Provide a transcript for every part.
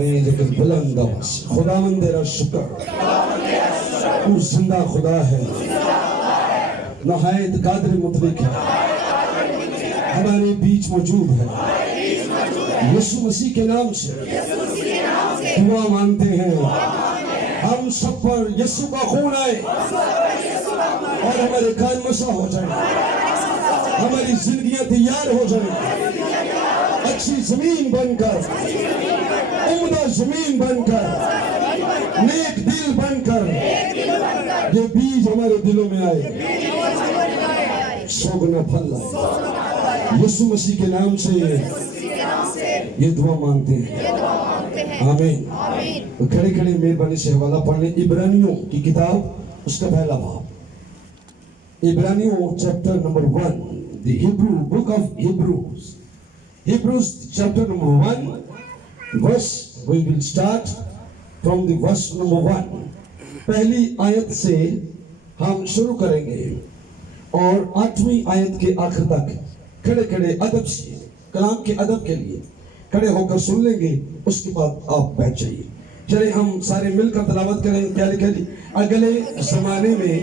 کریں لیکن بلند آواز سے، خداوند تیرا شکر، تو زندہ خدا ہے، نہایت قادر مطلق ہے، ہمارے بیچ موجود ہے، یسوع مسیح کے نام سے دعا مانگتے ہیں، ہم سب پر یسوع کا خون آئے اور ہمارے کان مسا ہو جائیں، ہماری زندگیاں تیار ہو جائیں، اچھی زمین بن کر، عمدہ زمین بن کر، نیک دل بن کر، یہ بیج ہمارے دلوں میں آئے، سوگنا پھل لائے، یسوع مسیح کے نام سے یہ دعا مانگتے ہیں، آمین۔ کھڑے کھڑے مہربانی سے حوالہ پڑھنے عبرانیوں کی کتاب، اس کا پہلا باب، عبرانیوں chapter number 1، the Hebrew book of Hebrews، Hebrews chapter number 1 verse، we will start from the verse number 1، پہلی آیت سے ہم شروع کریں گے اور 8ویں آیت کے آخر تک کھڑے کھڑے ادب سے، کلام کے ادب کے لیے کھڑے ہو کر سن لیں گے، اس کے بعد آپ بیٹھ جائیے۔ چلیں ہم سارے مل کر تلاوت کریں۔ کیا لکھا جی؟ اگلے زمانے میں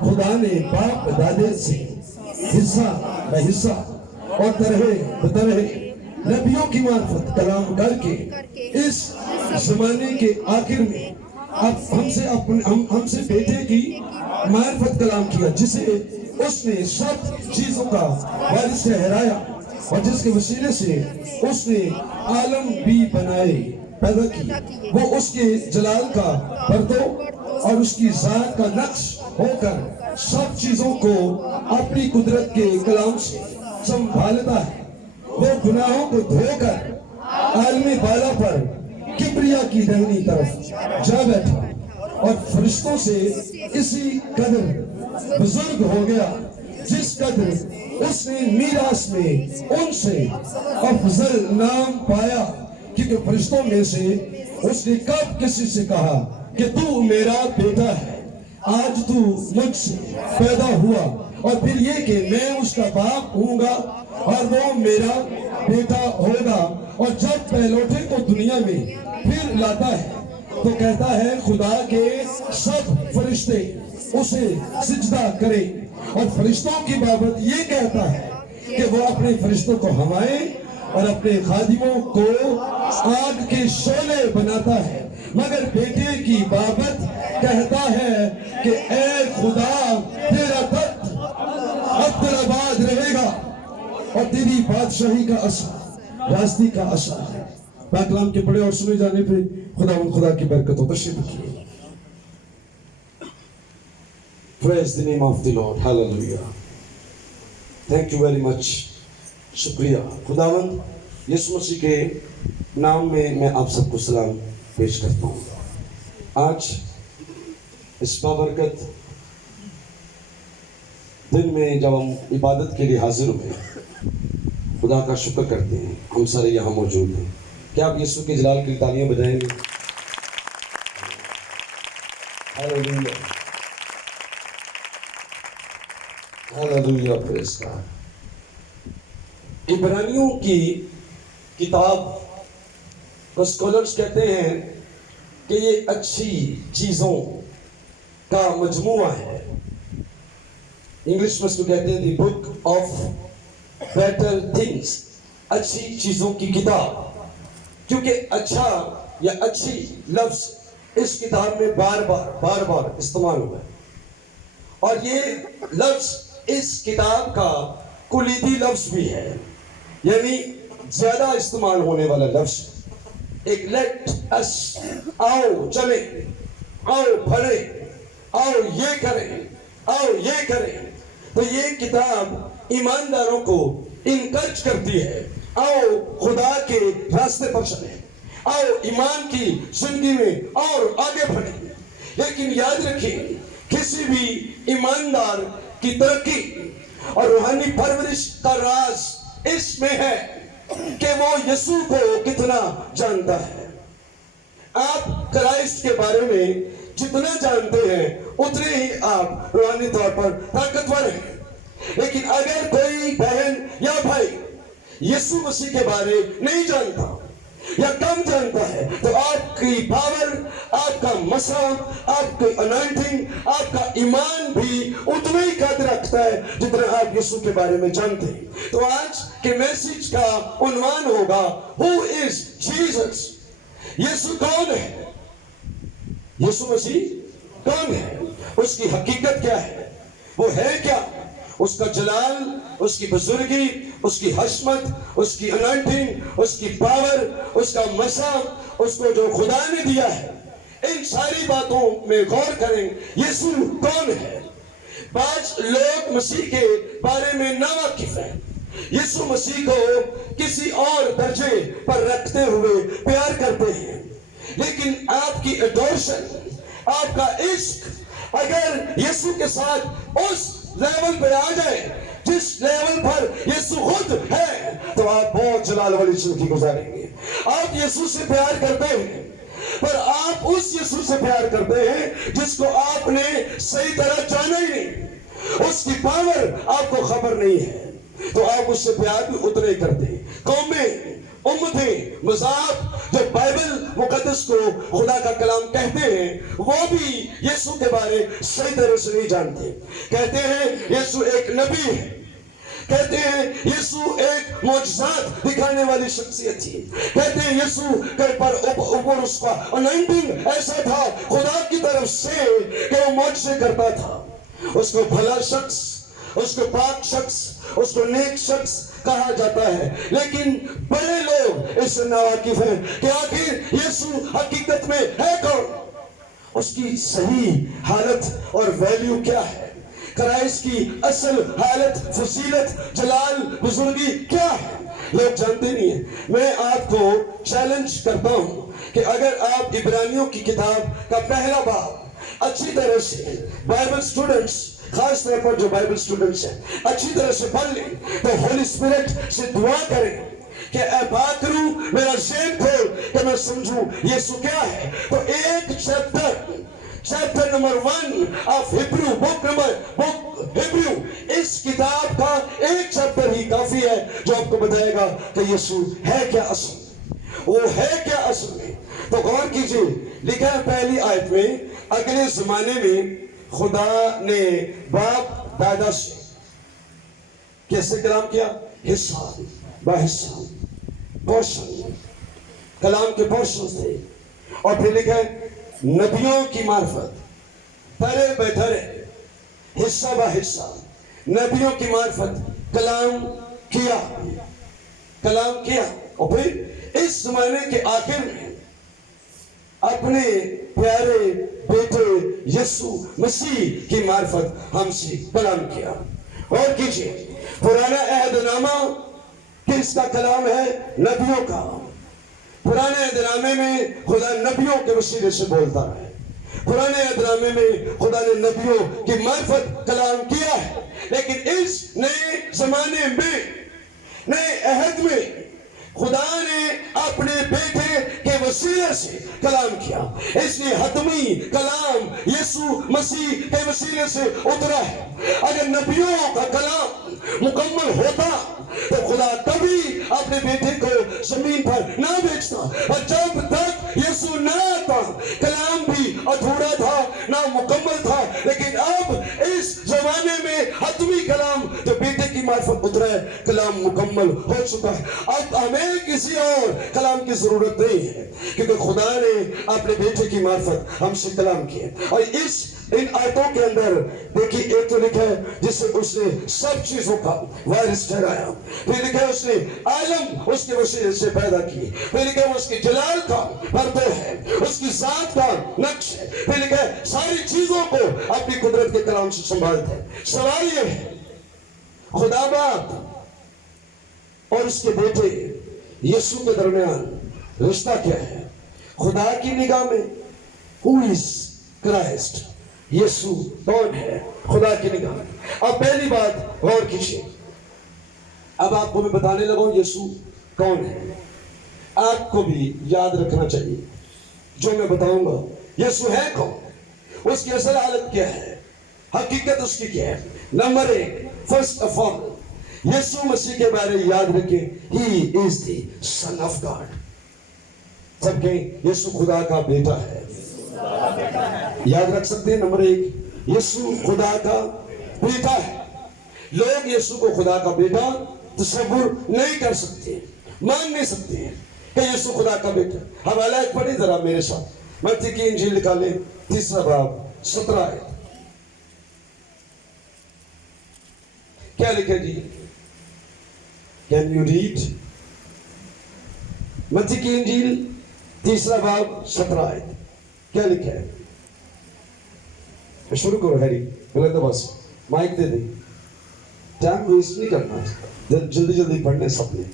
خدا نے باپ دادے سے حصہ بحصہ اور طرح بطرح نبیوں کی معرفت کلام کر کے اس زمانے کے آخر میں اب ہم سے بیٹے کی معرفت کلام کیا، جسے اس نے سب چیزوں کا وارث ٹھہرایا اور جس کے وسیلے سے اس نے عالم بھی بنائے، پیدا کی۔ وہ اس کے جلال کا پردو اور اس کی ذات کا نقش ہو کر سب چیزوں کو اپنی قدرت کے کلام سے سنبھالتا ہے۔ وہ گناہوں کو دھو کر عالم بالا پر کبریا کی دہنی طرف جا بیٹھا اور فرشتوں سے اسی قدر بزرگ ہو گیا جس قدر اس نے میراث میں ان سے افضل نام پایا، کیونکہ فرشتوں میں سے اس نے کب کسی سے کہا کہ تو میرا بیٹا ہے، آج تو مجھ سے پیدا ہوا، اور پھر یہ کہ میں اس کا باپ ہوں گا اور وہ میرا بیٹا ہوگا۔ اور جب پہلوٹے کو دنیا میں پھر لاتا ہے تو کہتا ہے خدا کے سب فرشتے اسے سجدہ کریں، اور فرشتوں کی بابت یہ کہتا ہے کہ وہ اپنے فرشتوں کو ہوائیں اور اپنے خادموں کو آگ کے شعلے بناتا ہے، مگر بیٹے کی بابت کہتا ہے کہ اے خدا تیرا تخت عبدالآباد رہے گا اور تیری بادشاہی کا اثر راستی کا اثر ہے۔ پاک کلام کے پڑھے اور سنے جانے پہ خدا کی برکت و تشریف رکھیے۔ Praise the name of the Lord. Hallelujah. Thank you very much. شکریہ۔ خداوند یسوع مسیح کے نام میں آپ سب کو سلام پیش کرتا ہوں۔ آج اس بابرکت دن میں جب ہم عبادت کے لیے حاضر ہوئے، خدا کا شکر کرتے ہیں ہم سارے یہاں موجود ہیں۔ کیا آپ یسوع کے جلال کی تالیاں بجائیں گے؟ ہاللیلویا، ہاللیلویا، پریز گاڈ۔ عبرانیوں کی کتاب کو اسکالرز کہتے ہیں کہ یہ اچھی چیزوں کا مجموعہ ہے۔ انگلش میں اس کو کہتے ہیں دی بک آف بیٹر تھنگس، اچھی چیزوں کی کتاب، کیونکہ اچھا یا اچھی لفظ اس کتاب میں بار بار استعمال ہوا ہے، اور یہ لفظ اس کتاب کا کلیدی لفظ بھی ہے، یعنی زیادہ استعمال ہونے والا لفظ۔ ایک لیٹ اس، آؤ چلیں، آؤ پڑھیں، آؤ یہ کریں، آؤ یہ کریں۔ تو یہ کتاب ایمانداروں کو انکرج کرتی ہے، آؤ خدا کے راستے پر چلیں، آؤ ایمان کی زندگی میں اور آگے بڑھیں۔ لیکن یاد رکھیں، کسی بھی ایماندار کی ترقی اور روحانی پرورش کا راز اس میں ہے کہ وہ یسوع کو کتنا جانتا ہے۔ آپ کرائسٹ کے بارے میں جتنا جانتے ہیں اتنے ہی آپ روحانی طور پر طاقتور ہیں۔ لیکن اگر کوئی بہن یا بھائی یسوع مسیح کے بارے نہیں جانتا یا کم جانتا ہے تو मसाह, आपकी अनॉइंटिंग, आपका ईमान भी उतना ही कदर रखता है जितना आप यीशु के बारे में जानते हैं। तो आज के मैसेज का उन्वान होगा हु इज जीसस। यीशु कौन है? यीशु मसीह कौन है? उसकी हकीकत क्या है? वो है क्या? उसका जलाल, उसकी बुजुर्गी, उसकी हशमत, उसकी अनॉइंटिंग, उसकी पावर, उसका मसा, उसको जो खुदा ने दिया है, इन सारी बातों में गौर करें। यीशु कौन है? बाज लोग मसीह के बारे में नावाकिफ हैं, यीशु मसीह को किसी और दर्जे पर रखते हुए प्यार करते हैं। लेकिन आपकी एडोरेशन, आपका इश्क अगर यीशु के साथ उस लेवल पे आ जाए जिस लेवल पर यीशु खुद है, तो आप बहुत जलाल वाली जिंदगी गुजारेंगे। आप यीशु से प्यार करते हैं, पर आप उस यीशु से प्यार करते हैं जिसको आपने सही तरह जाना ही नहीं, उसकी पावर आपको खबर नहीं है, तो आप उससे प्यार भी उतना ही करते हैं। कौमें, उम्मतें, मज़ाहब जो बाइबल मुकद्दस को खुदा का कलाम कहते हैं, वो भी यीशु के बारे सही तरह से नहीं जानते। कहते हैं यीशु एक नबी है, कहते हैं यीशु एक मौजज़ात दिखाने वाली शख्सियत थी, कहते हैं यीशु के ऊपर उसका अनॉइंटिंग ऐसा था खुदा की तरफ से कि वो मौजज़े करता था। उसको भला शख्स, उसको पाक शख्स, उसको नेक शख्स कहा जाता है। लेकिन बड़े लोग इससे नावाकिफ हैं कि आखिर यीशु हकीकत में है कौन, उसकी सही हालत और वैल्यू क्या है, क्राइस्ट की असल हालत, फजीलत, जलाल, बुजुर्गी क्या है, लोग जानते नहीं है। मैं आपको चैलेंज करता हूं कि अगर आप इब्रानियों की किताब का पहला बाब अच्छी तरह से बाइबल स्टूडेंट्स, खास तौर पर जो बाइबल स्टूडेंट्स हैं, अच्छी तरह से पढ़ लें, तो होली स्पिरिट से दुआ करें कि ऐ बाकरू मेरा ज़हन खोल कि मैं समझूं यीशु क्या है। तो एक chapter number 1 of Hebrew, book Hebrew, इस किताब का एक चैप्टर ही काफी है जो आपको बताएगा कि यीशु है क्या असल, वो है क्या असल में। तो गौर कीजिए, लिखा है पहली आयत में, अगले जमाने में खुदा ने बाप दादा से कैसे कलाम किया? हिस्सा बाहिस्सा, पोर्शन, कलाम के पोर्शन थे। और फिर लिखा है नबियों की मार्फत, तरे बेतरे, हिस्सा बाहिस्सा, नबियों की मार्फत कलाम किया। और फिर इस जमाने के आखिर में अपने प्यारे बेटे यीशु मसीह की मार्फत हमसे कलाम किया। और कीजिए, पुराना अहदनामा किसका कलाम है? नबियों का। पुराने अहदनामे में खुदा नबियों के वसीले से बोलता है, पुराने अहदनामे में खुदा ने नबियों की मार्फत कलाम किया है। लेकिन इस नए जमाने में, नए अहद में खुदा ने अपने बेटे के वसीले से कलाम किया, इसलिए हतमी कलाम यीशु मसीह के वसीले से उतरा है। अगर नबियों का कलाम मुकम्मल होता तो खुदा कभी अपने बेटे को जमीन पर ना भेजता, और जब तक यीशु ना आता कलाम भी अधूरा था, ना मुकम्मल था। लेकिन अब इस जमाने में हतमी कलाम जो बेटे की मार्फत उतरा है, कलाम मुकम्मल हो चुका है। अब हमें किसी और कलाम की जरूरत नहीं है, क्योंकि खुदा ने अपने बेटे की मार्फत हमसे कलाम किया। और इन आयतों के अंदर देखिए, एक तो लिखा है जिससे उसने सब चीजों का वारिस ठहराया, फिर लिखा है उसने आलम उसके वसीले से पैदा किए, फिर लिखा है उसके जलाल का पर्दे है, उसकी जात का नक्श है, फिर लिखा है सारी चीजों को अपनी कुदरत के कलाम से संभालते हैं। सवाल ये है, खुदा बाप और उसके बेटे यीशु के दरमियान रिश्ता क्या है? खुदा की निगाह में हु इज क्राइस्ट, यीशु कौन है खुदा की निगाह में? अब पहली बात गौर कीजिए, अब आपको मैं बताने लगा हूं यीशु कौन है। आपको भी याद रखना चाहिए जो मैं बताऊंगा, यीशु है कौन, उसकी असल हालत क्या है, हकीकत उसकी क्या है। नंबर 1, फर्स्ट ऑफ ऑल यीशु मसीह के बारे में याद रखें, he is the son of God. सब कहें यीशु खुदा का बेटा है। याद रख सकते हैं। नंबर 1, यीशु खुदा का बेटा है। लोग यीशु को खुदा का बेटा तस्वुर नहीं कर सकते, मान नहीं सकते हैं कि यीशु खुदा का बेटा। हवाला एक पढ़े जरा मेरे साथ, मत्ती की इंजील निकाले 3 बाब 17 आयत। क्या लिखे जी? Can you read? मत्ती की इंजील 3 बाब 17 आयत क्या लिखा है? शुरू करो हैरी, बोले तो बस माइक दे दे, टाइम वेस्ट नहीं करना, जल्दी जल्दी पढ़ने सबने।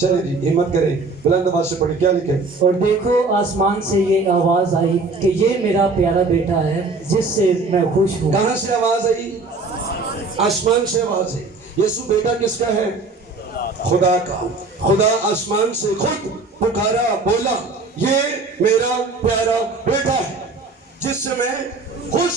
चले जी, हिम्मत करें, बुलंद आवाज से पढ़े। क्या लिखे? और देखो आसमान से ये आवाज आई कि ये मेरा प्यारा बेटा है जिससे मैं खुश हूँ। कहां से आवाज आई? आसमान से आवाज है। यीशु बेटा किसका है? खुदा का। खुदा आसमान से खुद पुकारा, बोला ये मेरा प्यारा बेटा है जिससे मैं खुश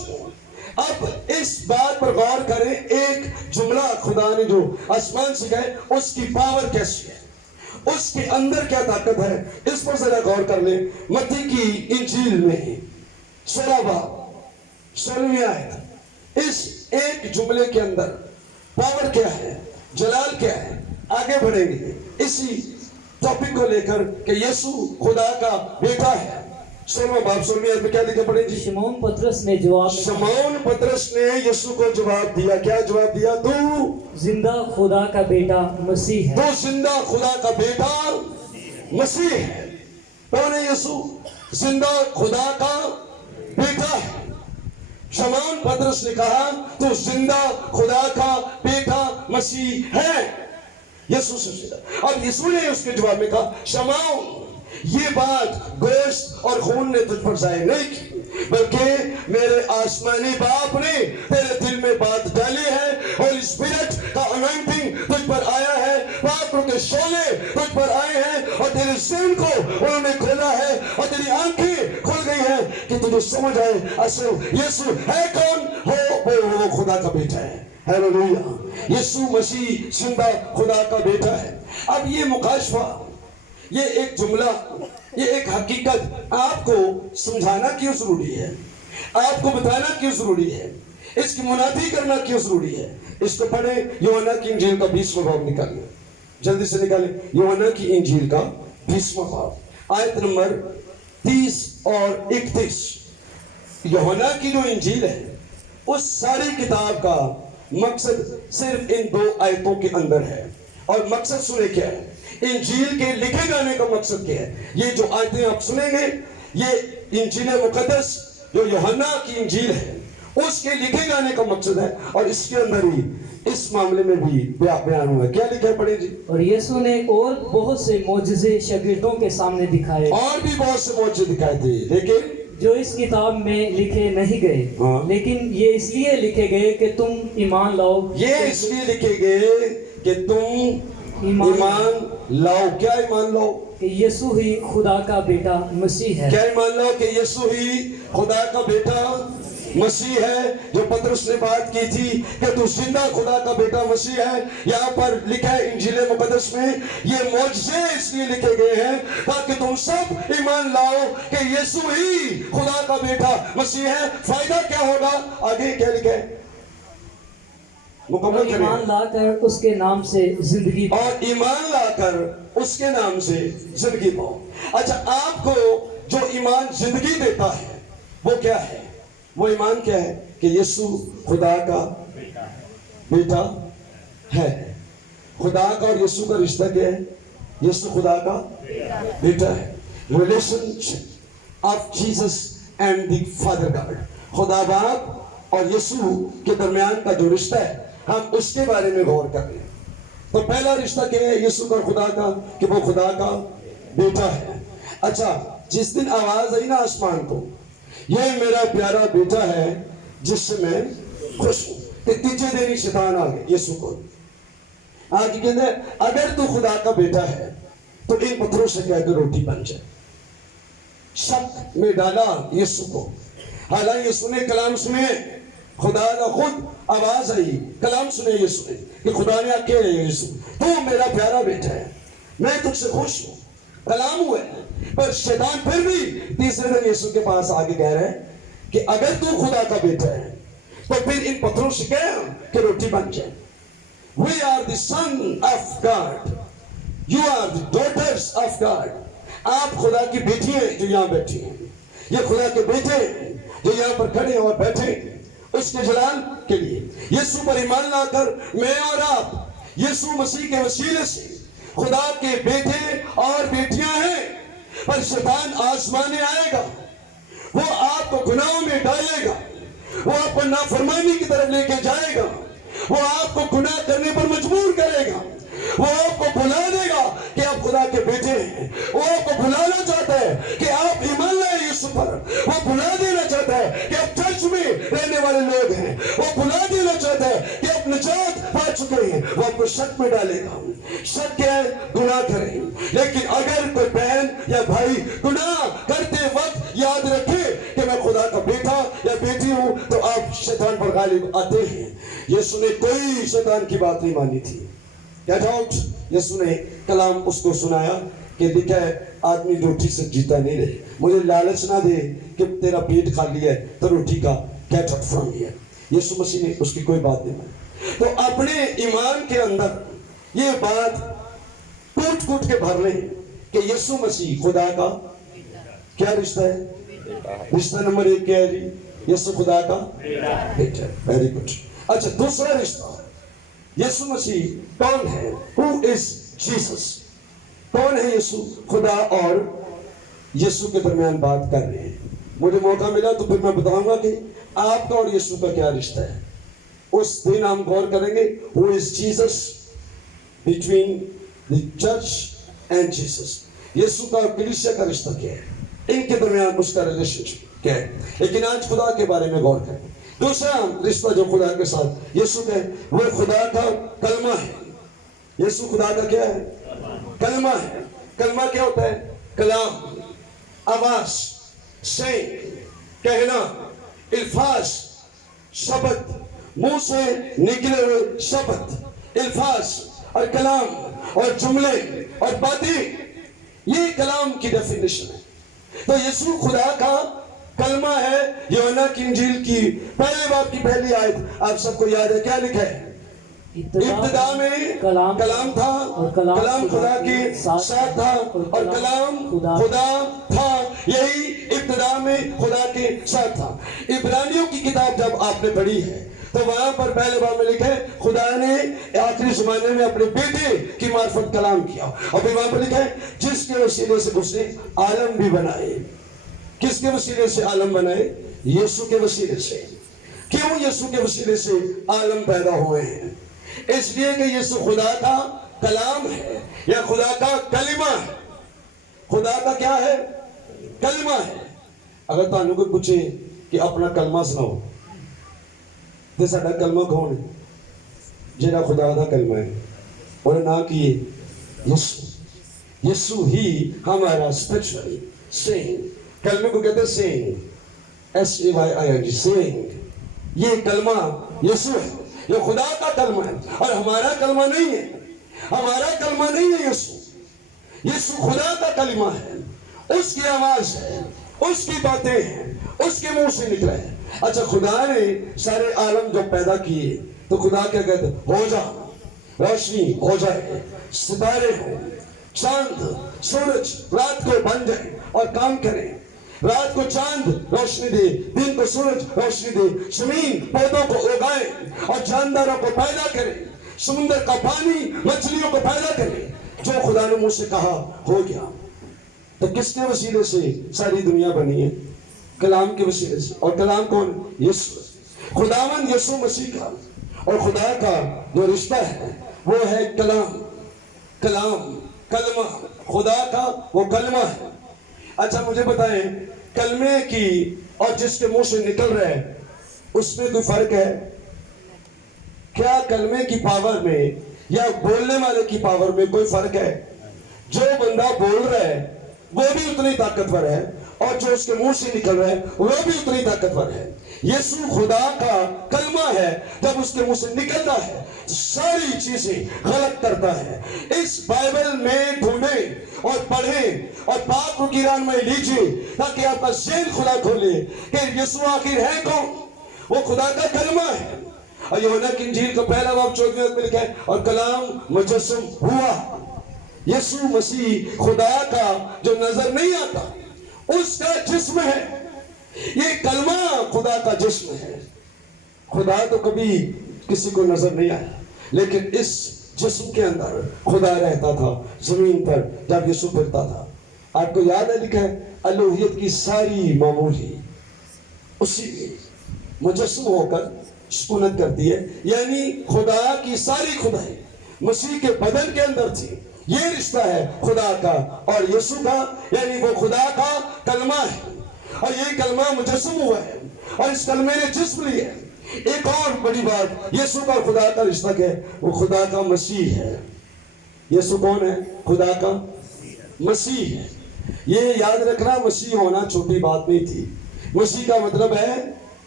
हूं। अब इस बात पर गौर करें, एक जुमला खुदा ने जो आसमान से कहे उसकी पावर कैसी है, उसके अंदर क्या ताकत है, इस पर जरा गौर कर ले। मत्ती की इंजील में 16 बाब 16वीं आयत, इस एक जुमले के अंदर पावर क्या है, जलाल क्या है। आगे बढ़ेंगे इसी टॉपिक को लेकर कि यीशु खुदा का बेटा है। 16वां बाब 16वीं आयत में क्या लिखा पढ़े जी? शमौन पतरस ने जवाब शमौन पतरस ने यीशु को जवाब दिया। क्या जवाब दिया? तू जिंदा खुदा का बेटा मसीह है। तो जिंदा खुदा का बेटा मसीह है। कौन है यीशु? जिंदा खुदा का बेटा है। शमौन पतरस ने कहा तो जिंदा खुदा का बेटा मसीह है। यीशु से, अब यीशु ने उसके जवाब में कहा, शमौन ये बात गोश्त और खून ने तुझ पर जाहिर नहीं की, बल्कि मेरे आसमानी बाप ने तेरे दिल में बात डाली है। होली स्पिरिट का अनॉइंटिंग तुझ पर आया है, पापों के शोले तुझ पर आए हैं और तेरे ज़हन को उन्होंने खोला है और तेरी आंखें खुल गई हैं कि तुझे समझ आए असल यीशु है कौन हो। वो खुदा का बेटा है। हालेलुया। यीशु मसीह जिंदा खुदा का बेटा है। अब ये मुकाशफा, ये एक जुमला, ये एक हकीकत आपको समझाना क्यों जरूरी है, आपको बताना क्यों जरूरी है, इसकी मुनादी करना क्यों जरूरी है? इसको पढ़े। यूहन्ना की इंजील का 20वां बाब निकालिए, जल्दी से निकाले। यूहन्ना की इंजील का 20वां बाब आयत नंबर 30 और 31। यूहन्ना की जो इंजील है उस सारी किताब का मकसद सिर्फ इन 2 आयतों के अंदर है। और मकसद सुने क्या है, इंजील के लिखे जाने का मकसद क्या है? ये जो आयतें आप सुनेंगे, ये इंजील मुकद्दस जो यूहन्ना की इंजील है उसके लिखे जाने का मकसद है। और इसके अंदर ही इस मामले में भी बयान हुआ। क्या लिखा है पढ़े जी? और यीशु ने और बहुत से मौजज़े शागिर्दों के सामने दिखाए, और भी बहुत से मौजज़े दिखाए थे, लेकिन जो इस किताब में लिखे नहीं गए। हाँ। लेकिन ये इसलिए लिखे गए कि तुम ईमान लाओ। ये इसलिए लिखे गए कि तुम ईमान लाओ। क्या ईमान लाओ? कि यीशु ही खुदा का बेटा मसीह है। क्या ईमान लाओ? कि यीशु ही खुदा का बेटा मसीह है। जो पतरस ने बात की थी कि तू जिंदा खुदा का बेटा मसीह है, यहाँ पर लिखा है इंजील मुकद्दस में, ये मौजज़े इसलिए लिखे गए हैं ताकि तुम सब ईमान लाओ कि यीशु ही खुदा का बेटा मसीह है। फायदा क्या होगा? आगे क्या लिखा है? मुकम्मल करें। ईमान लाकर उसके नाम से जिंदगी पाओ। और ईमान लाकर उसके नाम से जिंदगी पाओ। अच्छा, आपको जो ईमान जिंदगी देता है वो क्या है? वो ईमान क्या है? कि यीशु खुदा का बेटा है। खुदा का और यीशु का रिश्ता क्या है? यीशु खुदा का बेटा है। Relationship of Jesus and the father God, खुदा बाप और यीशु के दरमियान का जो रिश्ता है, हम उसके बारे में गौर कर रहे हैं। तो पहला रिश्ता क्या है यीशु का खुदा का? कि वो खुदा का बेटा है। अच्छा, जिस दिन आवाज आई ना आसमान को, ये मेरा प्यारा बेटा है जिससे मैं खुश हूं, कि तीसरे दिन ही शैतान आ गया यीशु को आगे कहते अगर तू खुदा का बेटा है तो इन पत्थरों से कहकर रोटी बन जाए। शक में डाला यीशु को। हालांकि यीशु ने कलाम सुने, खुदा का खुद आवाज आई, कलाम सुने यीशु ने कि खुदा ने क्या है, यीशु तू मेरा प्यारा बेटा है, मैं तुझसे खुश हूं, कलाम हुए हैं। पर शैतान फिर भी तीसरे दिन यीशु के पास आके कह रहे हैं कि अगर तू खुदा का बेटा है तो फिर इन पत्थरों से कह कि रोटी बन जाए। We are the son of God. You are the daughters of God. आप खुदा की बेटी हैं जो यहाँ बैठी हैं। ये खुदा के बेटे हैं जो यहाँ पर खड़े और बैठे हैं उसके जलाल के लिए। यीशु पर ईमान लाकर मैं और आप यीशु मसीह के वसीले से खुदा के बेटे और बेटियां हैं। पर शैतान आसमाने आएगा, वो आपको गुनाहों में डालेगा, वो आपको नाफरमानी की तरफ लेके जाएगा, वो आपको गुनाह करने पर मजबूर करेगा, वो आपको भुला देगा कि आप खुदा के बेटे हैं। वो आपको भुलाना चाहता है कि आप ईमान लाए यीशु पर। वो भुला देना चाहता है कि आप चर्च में रहने वाले लोग हैं। वो भुला देना चाहता है कि आप निजात पा चुके हैं। वो आपको शक में डालेगा। शक क्या है? गुनाह करें। लेकिन अगर कोई बहन या भाई गुनाह करते वक्त याद रखे कि मैं खुदा का बेटा या बेटी हूं, तो आप शैतान पर गालिब आते हैं। यीशु ने कोई शैतान की बात नहीं मानी थी। Get out. यीशु ने कलाम उसको सुनाया कि लिखा है आदमी रोटी से जीता नहीं रहे। मुझे लालच ना दे कि तेरा पेट खाली है तो रोटी का गेट आउट फ्रॉम हियर। यीशु मसीह ने उसकी कोई बात नहीं मानी। तो अपने ईमान के अंदर ये बात कूट कूट के भर लें कि यीशु मसीह खुदा का क्या रिश्ता है। रिश्ता नंबर 1 क्या है जी? यीशु खुदा का बेटा। Very good. अच्छा, दूसरा रिश्ता, यीशु मसीह कौन है? Who is Jesus? कौन है यीशु? खुदा और यीशु के दरमियान बात कर रहे हैं। मुझे मौका मिला तो फिर मैं बताऊंगा कि आपका और यीशु का क्या रिश्ता है। उस दिन हम गौर करेंगे Who is Jesus between the church and Jesus। यीशु का और कलीसिया का रिश्ता क्या है, इनके दरमियान उसका रिलेशनशिप क्या है। लेकिन आज खुदा के बारे में गौर करें। दूसरा रिश्ता जो खुदा के साथ यीशु का है वो खुदा का कलमा है। यीशु खुदा का क्या है? कलमा है। कलमा क्या होता है? कलाम, आवाज, सेइंग, कहना, अल्फाज, शब्द, मुंह से निकले हुए शब्द, अल्फाज और कलाम और जुमले और बातें, ये कलाम की डेफिनेशन है। तो यीशु खुदा का कलमा है। यूहन्ना की इंजील की पहले बाब की पहली आयत आप सबको याद है, क्या लिखा है? इब्तिदा में कलाम था और कलाम खुदा के साथ था और कलाम खुदा था। यही इब्तिदा में खुदा के साथ था। इब्रानियों की किताब जब आपने पढ़ी है तो वहां पर पहले बाब में लिखा है खुदा ने आखिरी जमाने में अपने बेटे की मार्फत कलाम किया। और फिर वहां पर लिखा है जिसके वसीले से उसने आलम भी बनाए। किसके वसीले से आलम बनाए? यीशु के वसीले से। क्यों यीशु के वसीले से आलम पैदा हुए हैं? इसलिए कि यीशु खुदा का कलाम है या खुदा का कलिमा है। खुदा का क्या है? कलिमा है। अगर तानू कोई पूछे कि अपना कलमा सुनाओ तो साडा कलमा कौन है? जेड़ा खुदा का कलमा है और ना कि यीशु। यीशु ही हमारा स्पिरिचुअली सेइंग। कलमे को कहते हैं सेइंग, SAYING, सेइंग। ये कलमा यीशु है, ये खुदा का कलमा है और हमारा कलमा नहीं है। हमारा कलमा नहीं है यीशु। यीशु खुदा का कलमा है, उसकी आवाज है, उसकी बातें हैं, उसके मुंह से निकला है। अच्छा, खुदा ने सारे आलम जब पैदा किए तो खुदा क्या कहते? हो जा, रोशनी हो जाए, सितारे हो, चांद सूरज रात को बन जाए और काम करें। रात को चांद रोशनी दे, दिन को सूरज रोशनी दे, जमीन पौधों को उगाए और जानदारों को पैदा करे, समुद्र का पानी मछलियों को पैदा करे। जो खुदा ने मुझसे कहा हो गया। तो किसके वसीले से सारी दुनिया बनी है? कलाम के वसीले से। और कलाम कौन? यीशु। खुदावन यीशु मसीह का और खुदा का जो रिश्ता है वो है कलाम, कलाम, कलमा। खुदा का वो कलमा है। अच्छा, मुझे बताएं कलमे की और जिसके मुंह से निकल रहा है उसमें कोई फर्क है क्या? कलमे की पावर में या बोलने वाले की पावर में कोई फर्क है? जो बंदा बोल रहा है वो भी उतनी ताकतवर है और जो उसके मुंह से निकल रहा है वो भी उतनी ताकतवर है। यीशु खुदा का कलमा है, जब उसके मुंह से निकलता है तो सारी चीजें गलत करता है। इस बाइबल में ढूंढें और पढ़ें और पाक को किरान में लीजिए ताकि आपका ज़हन खुदा खोले कि यीशु आखिर है कौन। वो खुदा का कलमा है। और यूहन्ना की इंजील का पहला बाब 14वें में लिखा है, और कलाम मुजस्सम हुआ। यीशु मसीह खुदा का जो नजर नहीं आता उसका जिस्म है। ये कलमा खुदा का जिस्म है। खुदा तो कभी किसी को नजर नहीं आया, लेकिन इस जिस्म के अंदर खुदा रहता था जमीन पर जब यीशु फिरता था। आपको याद है लिखा है, अलूहियत की सारी मामूली उसी में मुजस्सम होकर सुकूनत करती है। यानी खुदा की सारी खुदाई मसीह के बदन के अंदर थी। ये रिश्ता है खुदा का और यीशु का, यानी वो खुदा का कलमा है और ये कलमा मुजस्सम हुआ है और इस कलमे ने जिस्म लिया है। एक और बड़ी बात, यीशु का खुदा का रिश्ता क्या है? वो खुदा का मसीह है। यीशु कौन है? खुदा का मसीह है। ये याद रखना, मसीह होना छोटी बात नहीं थी। मसीह का मतलब है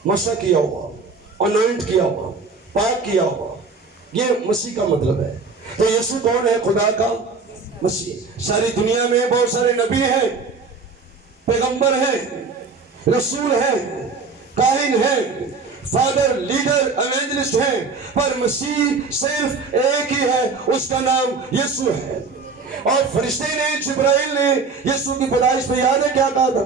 मशा किया हुआ, अनॉइंट किया हुआ, पाक किया हुआ, ये मसीह का मतलब है। तो यीशु कौन है? खुदा का मसीह। सारी दुनिया में बहुत सारे नबी हैं, पैगंबर हैं, रसूल हैं, काहिन हैं, फादर, लीडर, एवेंजलिस्ट हैं, पर मसीह सिर्फ एक ही है, उसका नाम यीशु है। और फरिश्ते ने, जिब्राइल ने यीशु की पैदाइश में याद है क्या कहा था?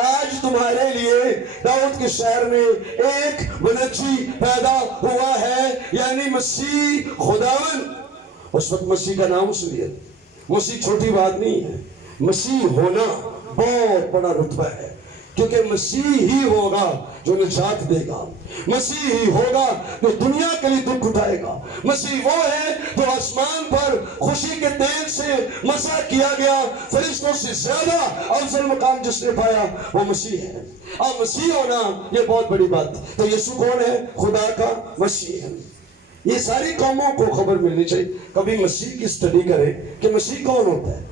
आज तुम्हारे लिए दाऊद के शहर में एक मुनज्जी पैदा हुआ है, यानी मसीह खुदावन। उस वक्त मसीह का नाम सुनिए। मसीह छोटी बात नहीं है। मसीह होना बहुत बड़ा रुतबा है, क्योंकि मसीह ही होगा जो निजात देगा। मसीह ही होगा जो दुनिया के लिए दुख उठाएगा। मसीह वो है जो आसमान पर खुशी के तेल से मसा किया गया, फरिश्तों से ज्यादा अफजल मुकाम जिसने पाया वो मसीह है। अब मसीह होना ये बहुत बड़ी बात। तो यीशु कौन है? खुदा का मसीह है। ये सारी कौमों को खबर मिलनी चाहिए। कभी मसीह की स्टडी करें कि मसीह कौन होता है,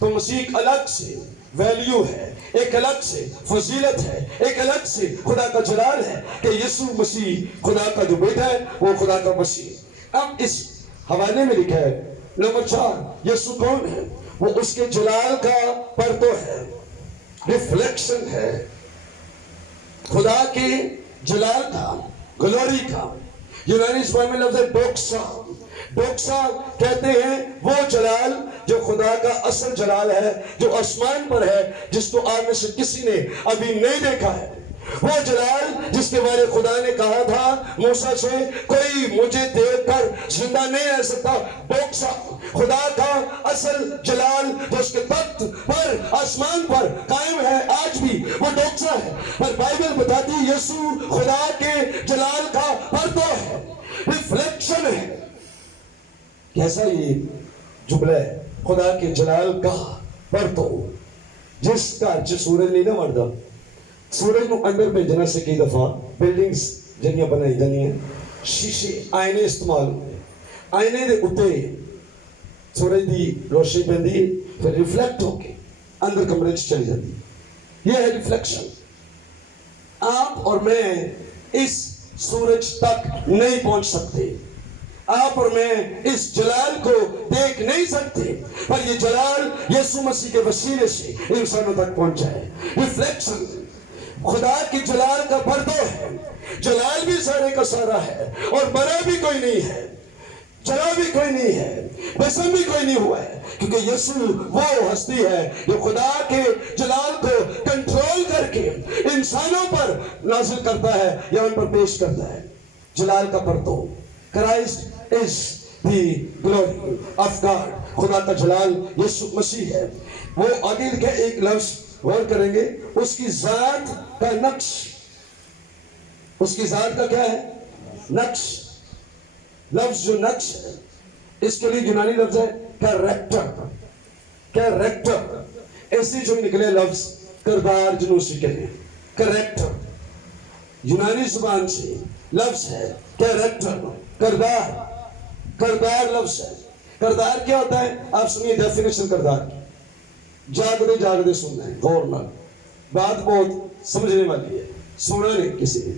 तो मसीह एक अलग से वैल्यू है, एक अलग से फजीलत है, एक अलग से खुदा का जलाल है कि यीशु मसीह खुदा का जो बेटा है वो खुदा का मसीह। अब इस हवाले में लिखा है नंबर 4, यीशु कौन है? वो उसके जलाल का पर्दो है, रिफ्लेक्शन है, खुदा के जलाल का, ग्लोरी का। यूनानी ज़बान में लफ्ज़ है डोक्सा। डोक्सा कहते हैं वो जलाल जो खुदा का असल जलाल है, जो आसमान पर है, जिसको आप में से किसी ने अभी नहीं देखा है। वो जलाल जिसके बारे खुदा ने कहा था मूसा से, कोई मुझे देखकर जिंदा नहीं रह सकता। डोक्सा खुदा का असल जलाल जो उसके तख्त पर आसमान पर कायम है, आज भी वो डोक्सा है। पर बाइबल बताती है यीशु खुदा के जलाल का पर्दा है, रिफ्लेक्शन है। कैसा ये जुमला है? खुदा के जलाल का पर्दो, जिस सूरज नहीं ना मरदा, सूरज को अंदर भेजना से कई दफा बिल्डिंग्स जनिया बनाई जानी है, शीशे आईने इस्तेमाल होते, आईने दे उत्ते सूरज की रोशनी पैंदी है, फिर रिफ्लेक्ट होके अंदर कमरे च चली जाती है। यह है रिफ्लेक्शन। आप और मैं इस सूरज तक नहीं पहुंच सकते, आप और मैं इस जलाल को देख नहीं सकते, पर ये जलाल यीशु मसीह के वसीले से इंसानों तक पहुंचा है। रिफ्लेक्शन खुदा के जलाल का पर्दा है। जलाल भी सारे का सारा है और बना भी कोई नहीं है, जला भी कोई नहीं है, बसम भी कोई नहीं हुआ है, क्योंकि यीशु वो हस्ती है जो खुदा के जलाल को कंट्रोल करके इंसानों पर नाजिल करता है या उन पर पेश करता है। जलाल का पर्दा, Christ is the glory of God. खुदा का जलाल यीशु मसीह है। वो आगे लिखा एक लफ्ज गौर करेंगे, उसकी जात का नक्श। उसकी जात का क्या है? नक्श। लफ्ज जो नक्श है, इसके लिए यूनानी लफ्ज है कैरेक्टर। कैरेक्टर ऐसे जो निकले लफ्ज किरदार जुनूसी के लिए, कैरेक्टर यूनानी जुबान से लफ्ज है कैरेक्टर, किरदार। किरदार लफ्ज है। किरदार क्या होता है? आप सुनिए डेफिनेशन किरदार की, जागते सुनना है, गौर ना, बात बहुत समझने वाली है, सुना नहीं किसी ने।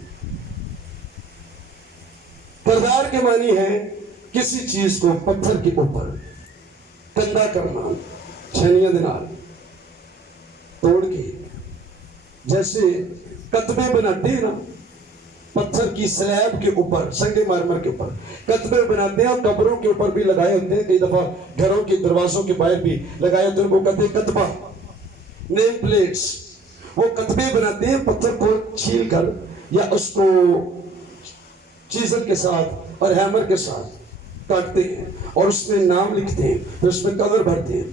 کردار کے معنی ہے کسی چیز کو پتھر کے اوپر کندا کرنا، چھینیاں دنال توڑ کے، جیسے کتبے بناتے ہیں نا پتھر کی سلیب کے اوپر، سنگ مرمر کے اوپر کتبے بناتے ہیں، اور قبروں کے اوپر بھی لگائے ہوتے ہیں، کئی دفعہ گھروں کے دروازوں کے باہر بھی لگائے ہوتے ہیں، وہ کہتے ہیں کتبہ، نیم پلیٹس، وہ کتبے بناتے ہیں، پتھر کو چھیل کر یا اس کو چیزل کے ساتھ اور ہیمر کے ساتھ کاٹتے ہیں اور اس میں نام لکھتے ہیں، پھر اس میں کلر بھرتے ہیں۔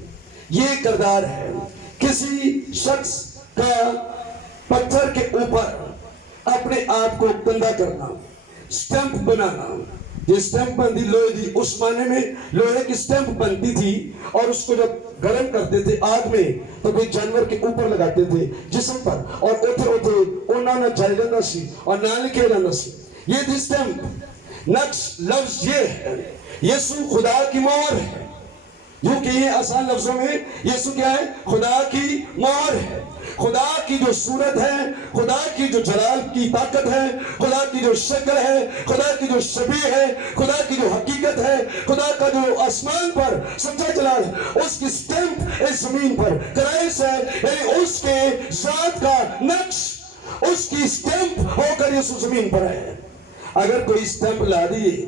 یہ کردار ہے کسی شخص کا پتھر کے اوپر اپنے آپ کو کندا کرنا، سٹیمپ بنانا۔ یہ سٹیمپ بنتی لوہے دی، اس معنی میں لوہے کی سٹیمپ بنتی تھی، اور اس کو جب گرم کرتے تھے آگ میں تو کوئی جانور کے اوپر لگاتے تھے جسم پر، اور اوتھے اوتھے انہوں نے جل جانا سی اور نہ لکھے جانا سی۔ یہ تھی سٹیمپ۔ نقش لفظ یہ ہے، یسوع خدا کی مہر ہے۔ یوں کہ یہ آسان لفظوں میں یسوع کیا ہے؟ خدا کی مہر ہے۔ خدا کی جو صورت ہے، خدا کی جو جلال کی طاقت ہے، خدا کی جو شکل ہے، خدا کی جو شبیہ ہے، خدا کی جو حقیقت ہے، خدا کا جو آسمان پر سچا جلال ہے، اس کی سٹیمپ اس زمین پر کرائس ہے، یعنی اس کے ذات کا نقش، اس کی سٹیمپ ہو کر یسوع زمین پر ہے۔ اگر کوئی سٹیمپ لا دیے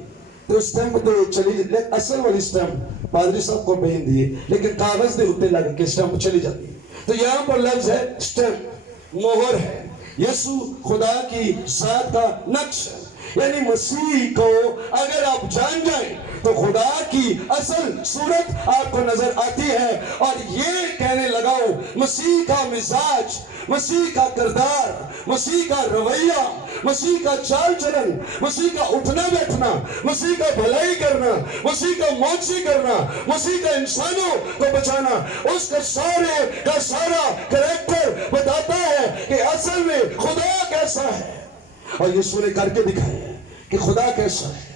تو سٹیمپ تو چلی جاتی، اصل والی سٹیمپ پادری صاحب کو پہن دیے، لیکن کاغذ دے ہوتے لگ کے سٹیمپ چلی جاتی ہے۔ تو یہاں پر لفظ ہے سٹیمپ، مہر ہے۔ یسوع خدا کی ذات کا نقش ہے، یعنی مسیح کو اگر آپ جان جائیں تو خدا کی اصل صورت آپ کو نظر آتی ہے، اور یہ کہنے لگاؤ مسیح کا مزاج، مسیح کا کردار، مسیح کا رویہ، مسیح کا چال چلن، مسیح کا اٹھنا بیٹھنا، مسیح کا بھلائی کرنا، مسیح کا معجزے کرنا، مسیح کا انسانوں کو بچانا، اس کا سارا کریکٹر بتاتا ہے کہ اصل میں خدا کیسا ہے، اور یسوع نے کر کے دکھایا ہے کہ خدا کیسا ہے۔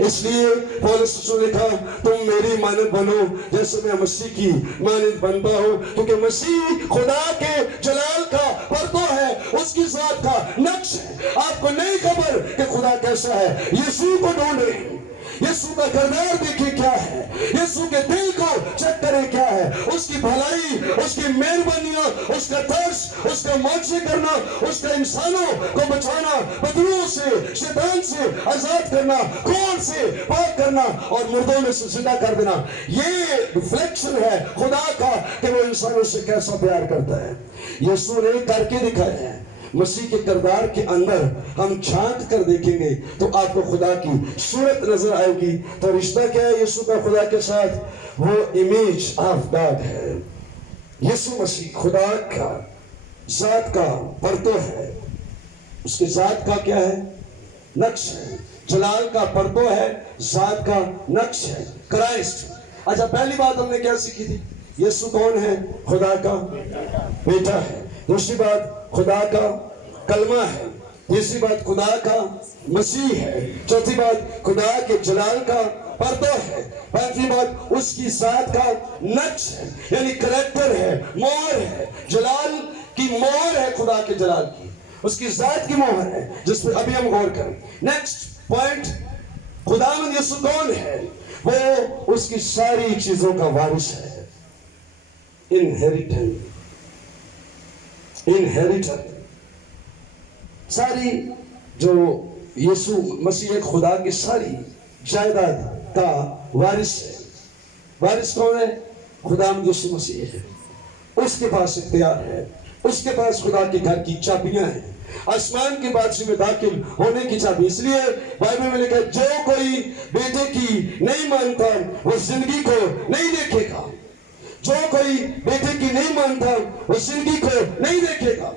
اس لیے پولس رسول نے کہا تم میری مانند بنو جیسے میں مسیح کی مانند بنتا ہوں، کیونکہ مسیح خدا کے جلال کا پردہ ہے، اس کی ذات کا نقش ہے۔ آپ کو نہیں خبر کہ خدا کیسا ہے، یسوع کو ڈھونڈیں، یسوع کا کردار دیکھیں کیا ہے، یسوع کے دل کو چیک کریں کیا ہے، اس کی بھلائی، اس کی مہربانیاں، اس کا ترس، اس کا معجزے کرنا، اس کا انسانوں کو بچانا، بدروح سے، شیطان سے آزاد کرنا، خون سے پاک کرنا، اور مردوں میں سے زندہ کر دینا۔ یہ ریفلیکشن ہے خدا کا کہ وہ انسانوں سے کیسا پیار کرتا ہے۔ یسوع نے کر کے دکھایا ہے۔ مسیح کے کردار کے اندر ہم جھانک کر دیکھیں گے تو آپ کو خدا کی صورت نظر آئے گی۔ تو رشتہ کیا ہے یسوع کا خدا کے ساتھ؟ وہ امیج آف گاڈ ہے۔ یسوع مسیح خدا کا ذات کا پردہ ہے، اس کے ذات کا کیا ہے؟ نقش ہے۔ جلال کا پردہ ہے، ذات کا نقش ہے، کرائسٹ۔ اچھا، پہلی بات ہم نے کیا سیکھی تھی؟ یسوع کون ہے؟ خدا کا بیٹا ہے۔ دوسری بات خدا کا کلمہ ہے۔ تیسری بات خدا کا مسیح ہے۔ چوتھی بات خدا کے جلال کا پردہ ہے۔ پانچویں بات اس کی ذات کا نقش ہے، یعنی کریکٹر ہے، مہر ہے۔ جلال کی مہر ہے، خدا کے جلال کی، اس کی ذات کی مہر ہے، جس پہ ابھی ہم غور کریں۔ نیکسٹ پوائنٹ، خداوند یسوع کون ہے؟ وہ اس کی ساری چیزوں کا وارث ہے، انہیریٹر۔ ساری جو یسوع مسیح خدا کی ساری جائیداد کا وارث ہے۔ وارث کون ہے؟ خداوند یسوع مسیح ہے۔ اس کے پاس اختیار ہے، اس کے پاس خدا کے گھر کی چابیاں ہیں، آسمان کے بادشاہ میں داخل ہونے کی چابی۔ اس لیے بائبل میں لکھا ہے جو کوئی بیٹے کی نہیں مانتا وہ زندگی کو نہیں دیکھے گا۔ جو کوئی بیٹے کی نہیں مانتا وہ زندگی کو نہیں دیکھے گا،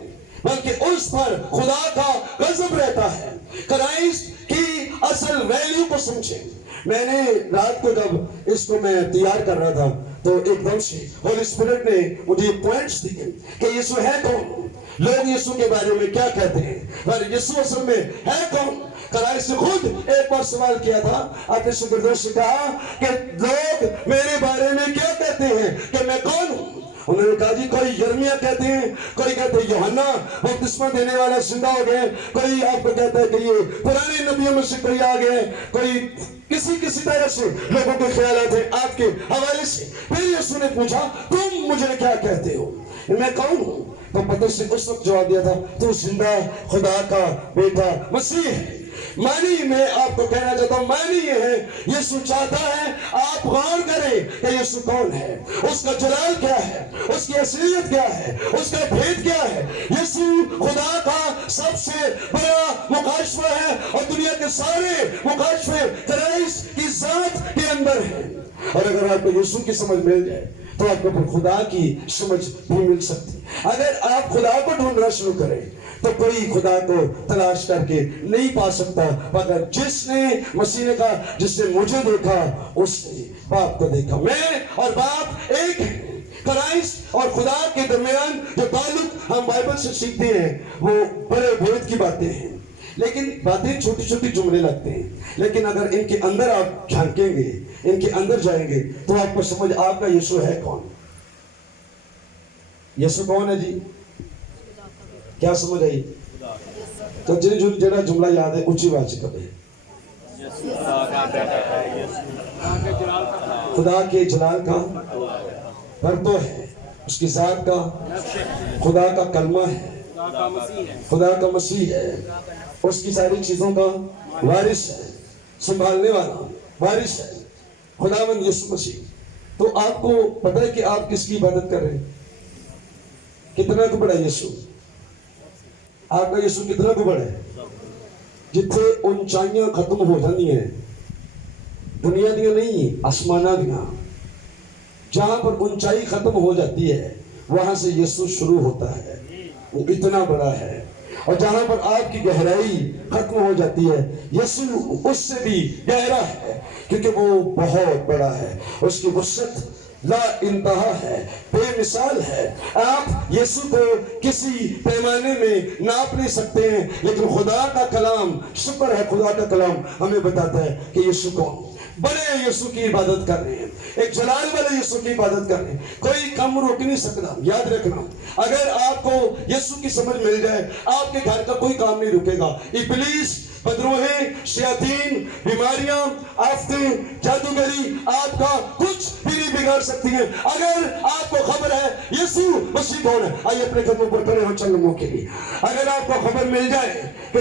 بلکہ اس پر خدا کا غضب رہتا ہے۔ کرائسٹ کی اصل ویلیو کو سمجھیں۔ میں نے رات کو جب اس کو میں تیار کر رہا تھا تو ایک دم سے ہولی اسپرٹ نے مجھے پوائنٹس دیے کہ یسوع ہے کون، لوگ یسوع کے بارے میں کیا کہتے ہیں، اور یسوع اصل میں ہے کون۔ کرائسٹ نے خود ایک بار سوال کیا تھا، اپنے شاگردوں سے کہا کہ لوگ میرے بارے میں کیا کہتے ہیں کہ میں کون ہوں، انہوں نے کہا جی کوئی یرمیہ کہتے ہیں، کوئی کہتے ہیں یوحنا بپتسمہ دینے والا زندہ ہو گئے، کوئی آپ کو کہتا ہے کہ یہ پرانے نبیوں میں سے کوئی آ گئے، کوئی کسی طرح سے لوگوں کے خیالات ہیں آپ کے حوالے سے۔ پھر یسوع نے پوچھا تم مجھے کیا کہتے ہو، میں کون ہوں؟ تو پترس نے اس وقت جواب دیا تھا تو زندہ خدا کا بیٹا مسیح ہے۔ معنی میں آپ کو کہنا چاہتا ہوں، معنی یہ ہے یسوع چاہتا ہے آپ غور کریں کہ یسوع کون ہے، اس کا جلال کیا ہے، اس کی اصلیت کیا ہے، اس کا بھید کیا ہے۔ یسوع خدا کا سب سے بڑا مکاشفہ ہے اور دنیا کے سارے مکاشفے کرائسٹ کی ذات کے اندر ہیں۔ اور اگر آپ کو یسوع کی سمجھ مل جائے تو آپ کو پھر خدا کی سمجھ بھی مل سکتی۔ اگر آپ خدا کو ڈھونڈنا شروع کریں تو کوئی خدا کو تلاش کر کے نہیں پا سکتا، مگر جس نے مسیح نے کہا جس نے مجھے دیکھا اس نے باپ کو دیکھا۔ میں اور باپ ایک ہیں۔ کرائسٹ اور خدا کے درمیان جو تعلق ہم بائبل سے سیکھتے ہیں وہ بڑے بھید کی باتیں ہیں، لیکن باتیں چھوٹی چھوٹی جملے لگتے ہیں، لیکن اگر ان کے اندر آپ جھانکیں گے، ان کے اندر جائیں گے تو آپ کو سمجھ آپ کا یسوع ہے کون۔ یسوع کون ہے جی؟ کیا سمجھ آئی؟ تو جڑا جملہ یاد ہے اونچی آواز سے کہے، خدا کے جلال کا پرتو ہے، اس کی ذات کا، خدا کا کلمہ ہے، خدا کا مسیح ہے، اس کی ساری چیزوں کا وارث ہے، سنبھالنے والا وارث ہے، خداوند یسوع مسیح۔ تو آپ کو پتہ ہے کہ آپ کس کی عبادت کر رہے ہیں؟ کتنا کو بڑا یسوع؟ آپ کا یسوع کتنا کو بڑا ہے؟ جتھے اونچائیاں ختم ہو جاتی ہیں، دنیا دیا نہیں آسمانہ دیا، جہاں پر اونچائی ختم ہو جاتی ہے وہاں سے یسوع شروع ہوتا ہے، وہ اتنا بڑا ہے۔ اور جہاں پر آپ کی گہرائی ختم ہو جاتی ہے یسوع اس سے بھی گہرا ہے، کیونکہ وہ بہت بڑا ہے، اس کی وسعت لا انتہا ہے، بے مثال ہے۔ آپ یسوع کو کسی پیمانے میں ناپ نہیں سکتے ہیں، لیکن خدا کا کلام، شکر ہے خدا کا کلام ہمیں بتاتا ہے کہ یسوع کون۔ بڑے یسوع کی عبادت کر رہے ہیں، ایک جلال والے یسوع کی عبادت کر رہے ہیں، کوئی کم روک نہیں سکتا۔ یاد رکھنا، اگر آپ کو یسوع کی سمجھ مل جائے آپ کے گھر کا کوئی کام نہیں رکے گا۔ ابلیس، بدروہیں، شیاطین، بیماریاں، آفتیں، جادوگری آپ کا کچھ بھی نہیں بگاڑ سکتی ہیں اگر آپ کو خبر ہے یسوع مسیح کون ہے۔ آئیے اپنے قدموں پر کھڑے ہو چند لمحوں کے لیے۔ اگر آپ کو خبر مل جائے کہ